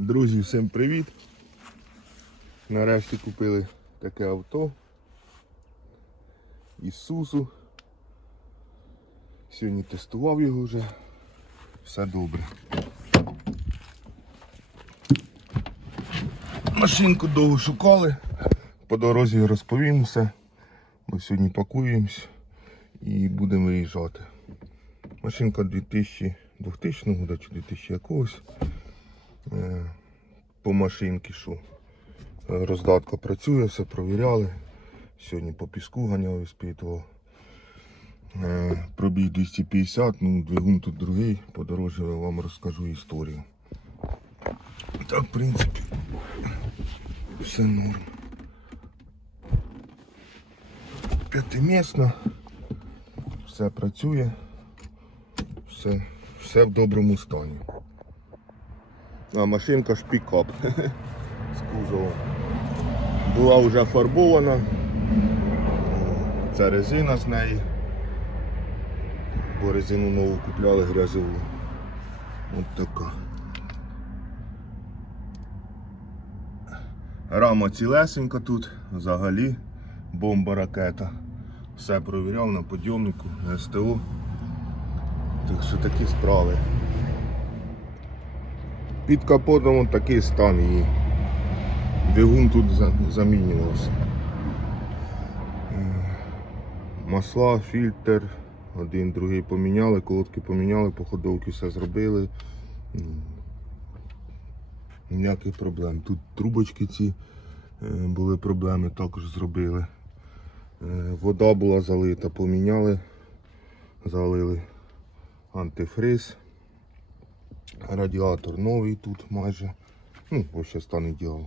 Друзі, всім привіт! Нарешті купили таке авто Ісусу. Сьогодні тестував його вже. Все добре. Машинку довго шукали, по дорозі розповім все. Бо сьогодні пакуємось і будемо виїжджати. Машинка 2000, 2000 года чи 2000 якогось. Е, По машинці що. Е, Роздатка працює, все провіряли. Сьогодні по піску ганяв, іспитував. Е, Пробіг 250, ну двигун тут другий, по дорозі я вам розкажу історію. Так, в принципі, все норм. П'ятимісна, все працює, все, все в доброму стані. А машинка ж пікап з кузовом. Була вже фарбована. Це резина з неї. Бо резину нову купляли грязову. От така. Рама цілесенька тут, взагалі бомба ракета. Все провіряв на подйомнику, СТО. Так що такі справи. Під капотом от такий стан її. Двигун тут замінювався. Е, Масла, фільтр, один, другий поміняли, колодки поміняли, походовки все зробили. Ніяких проблем. Тут трубочки ці е, були проблеми, також зробили. Е, Вода була залита, поміняли, залили антифриз. Радіатор новий тут майже. Ну, ось стан ідеал.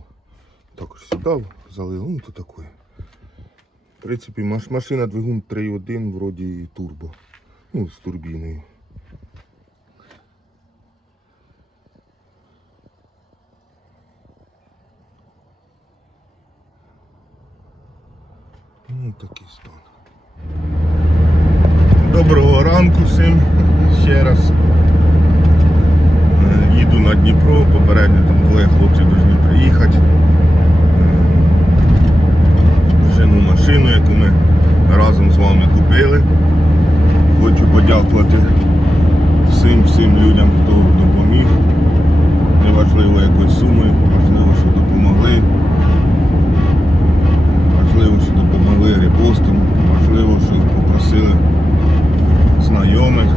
Також сідав, залив, ну то таке. В принципі, машина двигун 3.1, вроді і турбо. Ну, з турбіною. Ну, такий стан. Доброго ранку всім ще раз. На Дніпро, попередньо там двоє хлопців повинні приїхати. Жену машину, яку ми разом з вами купили. Хочу подякувати всім всім людям, хто допоміг. Неважливо якою сумою, важливо, що допомогли. Важливо, що допомогли репостом, важливо, що попросили знайомих.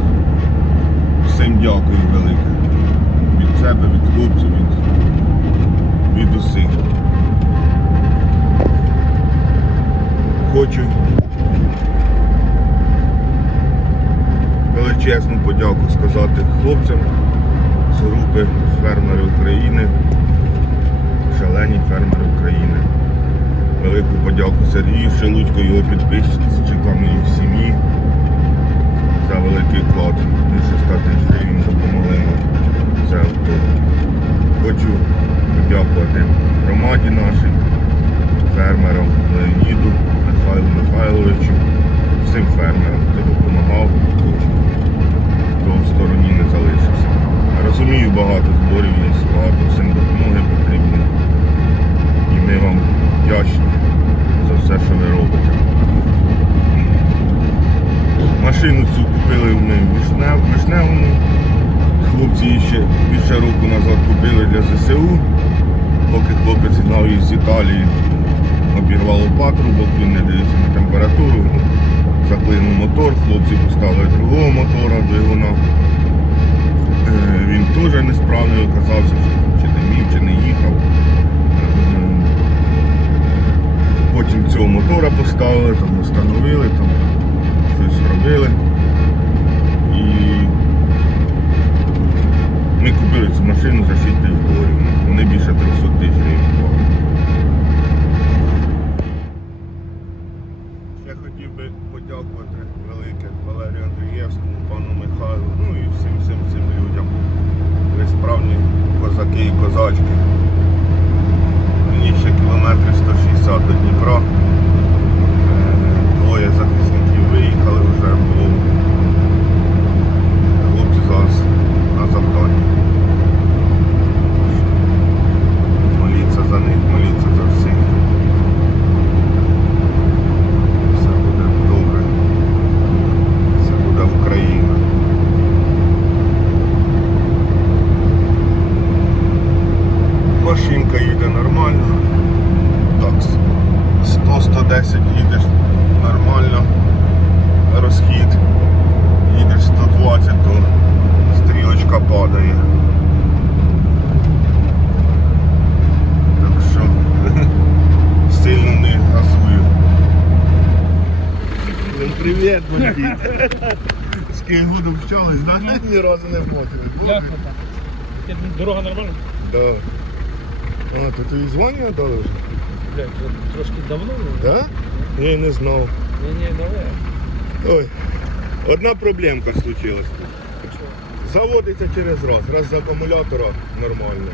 Всім дякую велике. Від себе, від хлопців, від, від усіх. Хочу величезну подяку сказати хлопцям з групи фермери України, шалені фермери України. Велику подяку Сергію Шелудько, його підписчикам і сім'ї за великий вклад. Більше 100 тисяч гривень допомогли нам це авто. Хочу подякувати громаді нашій, фермерам Леоніду, Михайлу Михайловичу, всім фермерам, хто допомагав, хто в стороні не залишився. Розумію, багато зборів є, багато всім допомоги потрібно. І ми вам вдячні за все, що ви робите. Машину цю купили в Вишнев, Вишневому. Хлопці її ще більше року назад купили для ЗСУ. Поки хлопець гнав її з Італії, обірвало патрубок, він не дивився на температуру. ну, Заклинув мотор, хлопці поставили другого мотора, двигуна. Е, Він теж несправний оказався, чи не міг, чи не їхав. Ем, Потім цього мотора поставили, там встановили, там щось робили. І ми купили цю машину за 6 тисяч доларів. Вони більше 300 тисяч гривень. Я хотів би подякувати велике Валерію Андрієвському, пану Михайлу, ну і всім всім цим людям. Ви справні козаки і козачки. Мені ще кілометри 160 до Дніпра. Е, Двоє захисників виїхали вже, бо хлопці зараз на завданні. Всім привіт, бандит. З Києвгоду вчались, да? Ні разу не вмотили. Як ви там? Дорога нормальна? Да. А, то ти і звання дали вже? Блядь, вже трошки давно. ну. Да? Ні, не знав. Ні, ні, давай. Ой, одна проблемка случилась тут. Заводиться через раз. Раз з акумулятора нормально.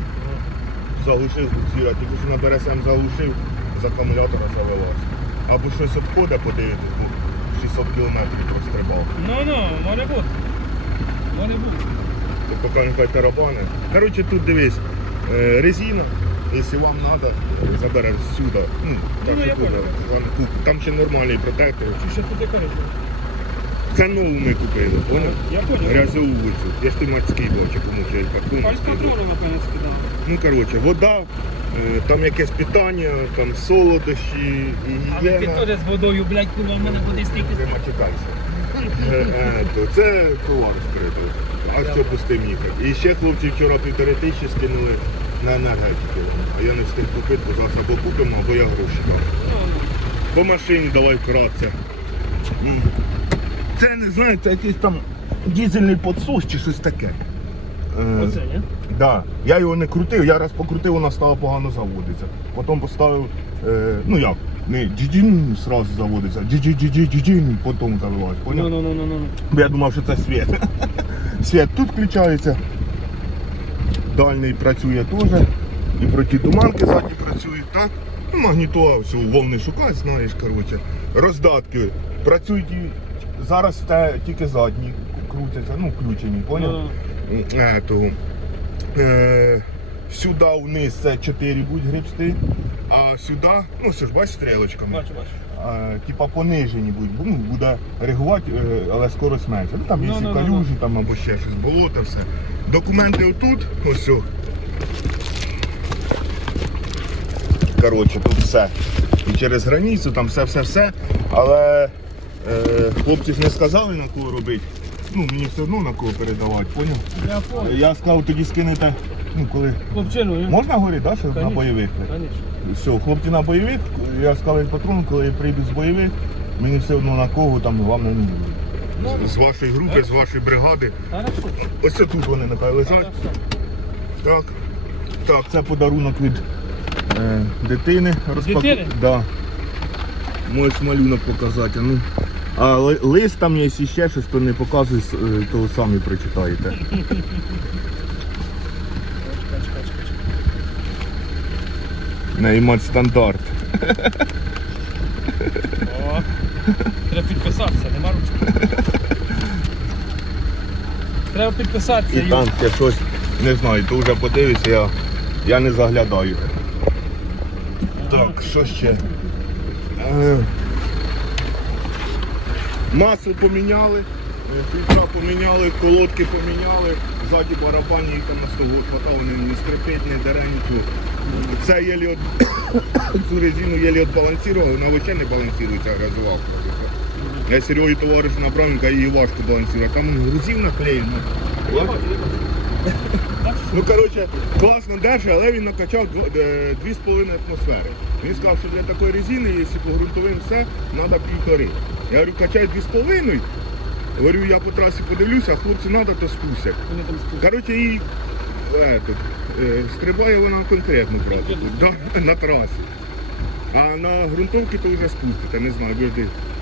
Заглушив з буксира, тільки що на БРСМ заглушив, з акумулятора завелась. Або щось обходить, подивитись, бо 600 кілометрів розстрибав. Ну, ну, може бути. Може бути. То поки нехай тарабани. Коротше, тут дивись, е, резина, якщо вам треба, забереш сюди. Ну, так, Ну, я вам Там ще нормальний протектор. Чи що тут кажеш? Це нову ми купили, поняв? Я понял. Грязову цю. Я ж ти морський бочок, тому що я так Пальця контролю, напевно, скидав. Ну, коротше, вода, там якесь питання, там солодощі, А ви ти теж з водою, блядь, куди в мене буде стільки. Ти мачекайся. Е, е, то Це товар скритий. А що пустим їхати? І ще хлопці вчора півтори тисячі скинули на енергетики. А я не встиг купити, бо зараз або купимо, або я гроші дам. По машині давай вкратце. Це не знаю, це якийсь там дізельний подсос чи щось таке. Е, Оце, ні? Да. Я його не крутив, я раз покрутив, вона стала погано заводитися. Потім поставив, е, ну як, не сразу заводиться, джиджин, потім завелась, Ну, ну, ну, ну, ну. Бо я думав, що це світ. Світ тут включається. Дальний працює теж. І протитуманки задні працюють, так? Ну, магнітола, все, волни шукати, знаєш, коротше. Роздатки працюють і зараз те, тільки задні крутяться, ну, включені, поняв? Ну, Е. Е, сюди вниз це 4 будуть гребсти, а сюди, ну все ж бачиш стрілочками. Бачу, бачу. Е, типа понижені будуть, ну, буде регувати, е, але скорость менше. Ну там є Ну, всі ну, ну, калюжі, там або ще щось, болото, все. Документи отут, ось. о. Коротше, тут все. І через границю, там все-все-все. Але е, хлопці ж не сказали на кого робити. Ну, мені все одно на кого передавати, поняв? Я понял. Я сказав, тоді скинете, ну коли. Хлопчину? Можна говорити, да, що на Конечно. бойових? Конечно. Все, хлопці на бойових, я сказав патрон, коли я прийду з бойових, мені все одно на кого там вам не. Ну, З вашої групи, з вашої бригади. Хорошо. Ось це тут вони нехай лежать. Хорошо. Так. Так, це подарунок від е, дитини. Дитини? Да. Можеш малюнок показати. а Ну. А ли- лист там є, якщо ще щось, то не показуй, с- е, то самі прочитаєте. Чекай, чекай, чекай, чекай. Наймат стандарт. О, треба підписатися, нема ручки. Треба підписатися. І там ще щось, не знаю, то вже подивишся, я, я не заглядаю. Так, що ще? Е, Масло поміняли, е, фільтра поміняли, колодки поміняли, ззаді барабані там на 100 год хватало, не, скрипить, не дереньку. Це от, цю резину єлі відбалансували, вона взагалі не балансується газова. Я Сереги товариш каже, її важко балансувати. Там він грузив наклеєно. Ну, коротше, класно держить, але він накачав е, 2,5 атмосфери. Він сказав, що для такої резини, якщо по ґрунтовим все, треба півтори. Я говорю, качай 2,5. Говорю, я по трасі подивлюся, а хлопці треба, то спустять. Вони там спустять. Коротше, і е, тут, е, стрибає вона конкретно, правда, тут, да, на трасі. А на ґрунтовці то вже спустите, не знаю.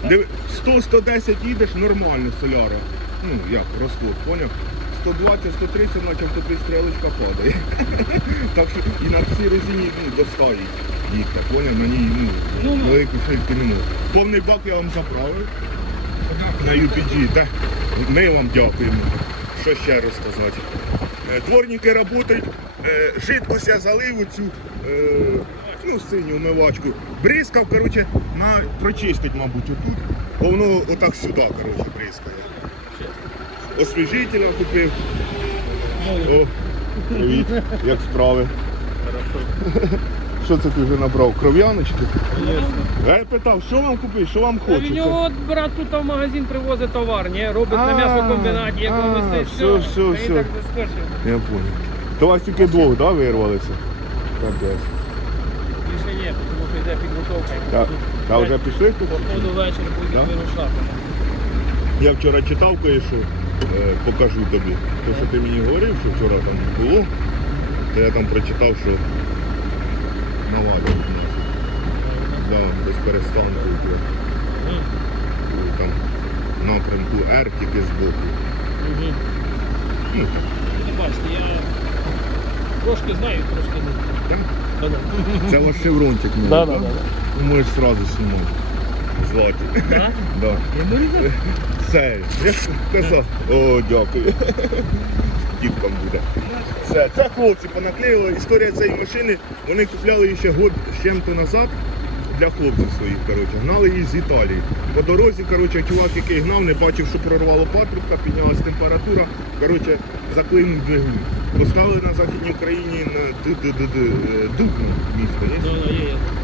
Диви- 100-110 їдеш нормально соляра. Ну, як, розход, поняв? 120-130, начебто тобі стрілочка падає. так що і на цій резині ну, до 100 їхати, поняв? На ній ну, Ну, ну. велику шильки не можу. Повний бак я вам заправив на UPG. Та ми вам дякуємо. Що ще розказати? Е, Дворники працюють, е, жидкость я залив у цю е, ну, синю умивачку. Бризкав, коротше, на прочистить, мабуть, отут, бо воно отак сюди, коротше, бризкає. Освіжителя купив. О, привіт, як справи? Що це ти вже набрав? Кров'яночки? Я питав, що вам купити, що вам А Від хочеться? нього от брат тут в магазин привозить товар, ні? Робить на м'ясокомбінаті, як а, вам вести, все, все, Він все. так заскочив. Я понял. То у вас тільки двох, да, вирвалися? Капець. Більше є, тому що йде підготовка. Та, Та вже пішли тут? Походу вечір Да? вирушати. Я вчора читав кое-що, покажу тобі. Те, що ти мені говорив, що вчора там було, то я там прочитав, що навалюють нас. Да, без перестанку. йде. Там напрямку Р тільки збоку. Мгм. Ну, бачите, я трошки знаю, трошки не. Да-да. Це ваш шеврончик мій. Да, так? да, да. Ну, Можеш одразу знімати. Да? Да. Я. Це, я ж казав. О, дякую. Діткам буде. Все, це хлопці понаклеїли. Історія цієї машини, вони купляли її ще год з чим-то назад для хлопців своїх. Коротше. Гнали її з Італії. По дорозі, коротше, чувак, який гнав, не бачив, що прорвало патрубка, піднялась температура. Коротше, заклинув двигун. Поставили на Західній Україні на е, Дубно місто.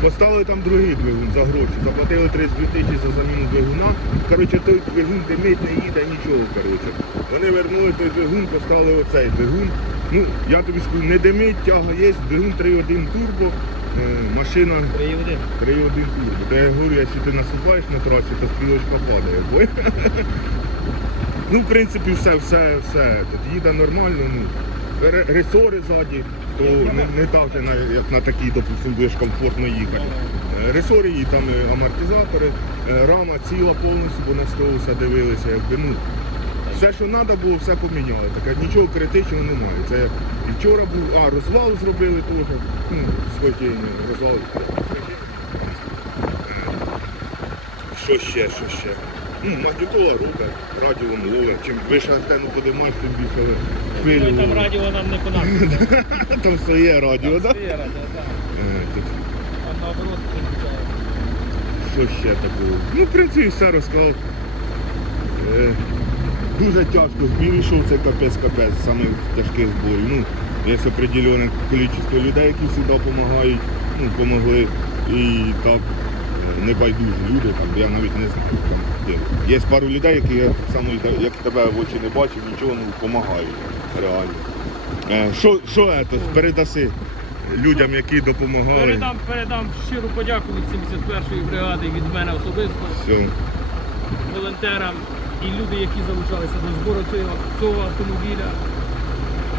Поставили там другий двигун за гроші, заплатили 32 тисячі за заміну двигуна. Коротше, той двигун димить, не їде, нічого. Коротше. Вони вернули той двигун, поставили оцей двигун. Ну, я тобі скажу, не димить, тяга є, двигун 3.1 турбо, е, машина Приївди. 3.1 турбо. То я говорю, якщо ти наступаєш на трасі, то стрілочка падає. Ну, в принципі, все, все, все. Тут їде нормально. Ну, ресори ззаді, то не, не так, як на такій, допустим, будеш комфортно їхати. Е, Ресори і там е, амортизатори, е, рама ціла повністю, бо на СТО все дивилися, якби ну. Все, що треба було, все поміняли. Так, нічого критичного немає. Це і вчора був, а розвал зробили теж. Ну, схожіння, розвал. Що ще, що ще? Ну, магнітола робить, радіо ловить. Чим вище антенну подимаєш, тим більше Ой, хвилю. там радіо нам не понадобиться. Там своє радіо, так? своє радіо, так. Наоборот переключає. Що ще такого? Ну, в принципі, все розказав. Е, дуже тяжко. Збій йшов це капець-капець, саме тяжких збоїв. Ну, є определене кількість людей, які завжди допомагають, ну, допомогли. І так е, небайдужі люди, там, я навіть не знаю. Там, є. є пару людей, які я саме як тебе в очі не бачив, нічого не допомагають. Реально. Е, Що, що це, передаси людям, які допомагали? Передам, передам щиру подяку від 71-ї бригади від мене особисто, Все. волонтерам і люди, які залучалися до збору цього, цього автомобіля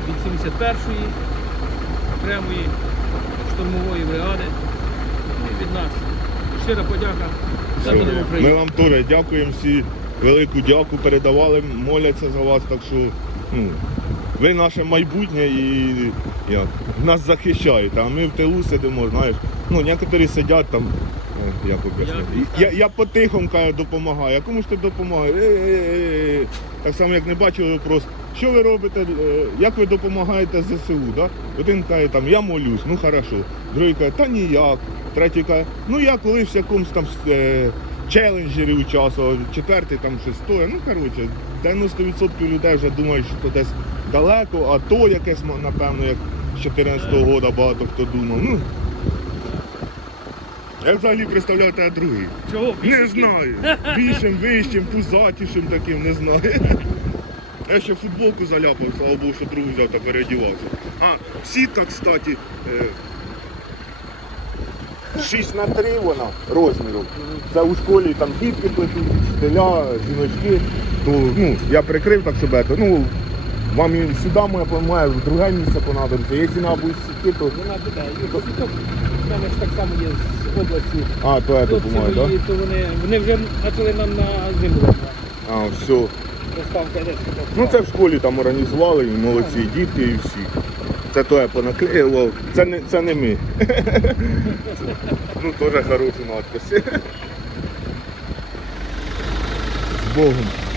від 71-ї окремої штурмової бригади і від нас. Щира подяка за Все. Ми вам теж дякуємо всі, велику дяку передавали, моляться за вас, так що ну, ви наше майбутнє і як, нас захищають, а ми в тилу сидимо, знаєш. Ну, некоторі сидять там, е, як об'яснити. Я, я по-тихому допомагаю, а кому ж ти допомагаєш? Е-е-е. Так само, як не бачили вопрос, що ви робите, е, як ви допомагаєте ЗСУ? Да? Один каже, там, я молюсь, ну хорошо. Другий каже, та ніяк. Третій каже, ну я колись в якомусь там е, челенджері участвував, четвертий там стоїть. Ну, коротше, 90% людей вже думають, що то десь далеко, а то якесь, напевно, як з 14-го року багато хто думав. Ну, я взагалі представляв тебе другий. Чого? Не знаю. Більшим, вищим, пузатішим таким, не знаю. Я ще футболку заляпав, слава Богу, що другу взяв та переодівався. А, сітка, кстати, е, 6 на 3 вона розміром. Це у школі там дітки плетуть, вчителя, жіночки. То, ну, я прикрив так себе, то, ну, вам і сюди моя має, в друге місце понадобиться. Якщо треба буде сітки, то. Вона. Юр, сіток, в мене ж так само є з області. А, то я допомагаю, так? то вони, вони вже почали нам на зиму. А, все. Ну це в школі там організували, і молодці, і діти і всі. Це то я понаклеїло, Це не, це не ми. ну теж хороший надпис. З Богом.